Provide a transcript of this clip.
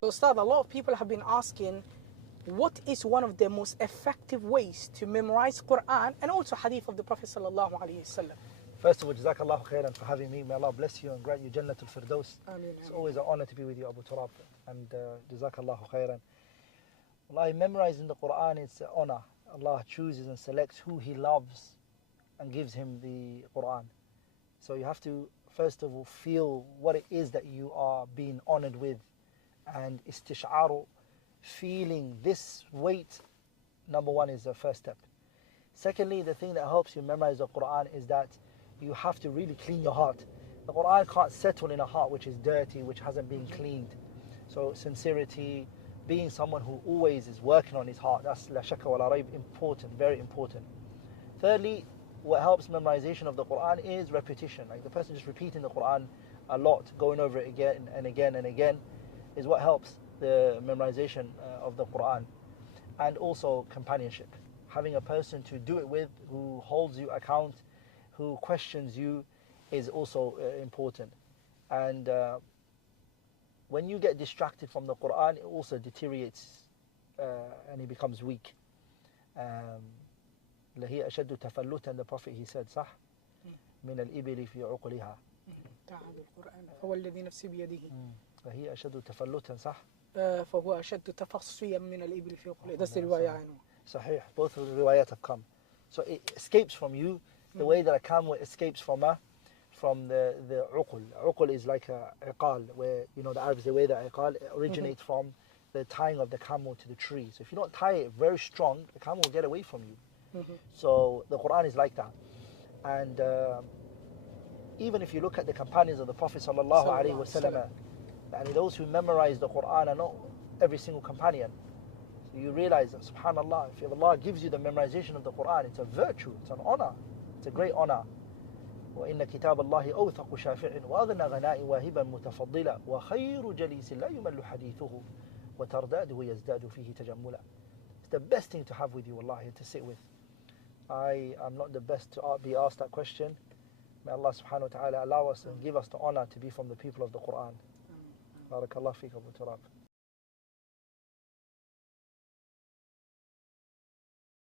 So, Ustadh, a lot of people have been asking, what is one of the most effective ways to memorize Quran and also Hadith of the Prophet sallallahu alaihi wasallam? First of all, jazakallahu khairan for having me. May Allah bless you and grant you Jannatul Firdaus. It's always an honor to be with you, Abu Turab, and jazakallahu khairan. Wallahi, memorizing the Quran is an honor. Allah chooses and selects who He loves and gives him the Quran. So you have to, first of all, feel what it is that you are being honored with, and istish'aru, feeling this weight, number one, is the first step. Secondly, the thing that helps you memorize the Quran is that you have to really clean your heart. The Quran can't settle in a heart which is dirty, which hasn't been cleaned. So sincerity, being someone who always is working on his heart, that's la shakka wa la rayb, important, very important. Thirdly, what helps memorization of the Quran is repetition. Like the person just repeating the Quran a lot, going over it again and again and again, is what helps the memorization of the Quran. And also companionship. Having a person to do it with who holds you account, who questions you, is also important. And when you get distracted from the Quran, it also deteriorates and it becomes weak. 𝗪𝘆𝘀𝗁 أشد تفلتا, the Prophet, he said, صح من الإبل في عقلها. تعالى القرآن فهو الذي نفسي بيده. 𝗪𝘆𝘀 أشد تفلتا, صح. فهو أشد تفصيا من الإبل في عقلها. That's the riwayah I know. صحيح. Both of the riwayat have come. So it escapes from you the way that a camel escapes from the uqul. Uqul is like a iqal, where, you know, the Arabs, the way that iqal originates from the tying of the camel to the tree. So if you don't tie it very strong, the camel will get away from you. So the Quran is like that. And even if you look at the companions of the Prophet sallallahu alaihi wasallam, and those who memorize the Quran are not every single companion. So you realize that, subhanallah, if Allah gives you the memorization of the Quran, it's a virtue, it's an honor, it's a great honor. وإن كتاب الله أوثق شافع وأغنى غناء واهبا متفضلا وخير جليس لا يمل حديثه وترداده يزداد فيه تجملا. It's the best thing to have with you, wallahi, to sit with. I am not the best to be asked that question. May Allah subhanahu wa ta'ala allow us and give us the honor to be from the people of the Quran. Barakallah feek, Abu Turab.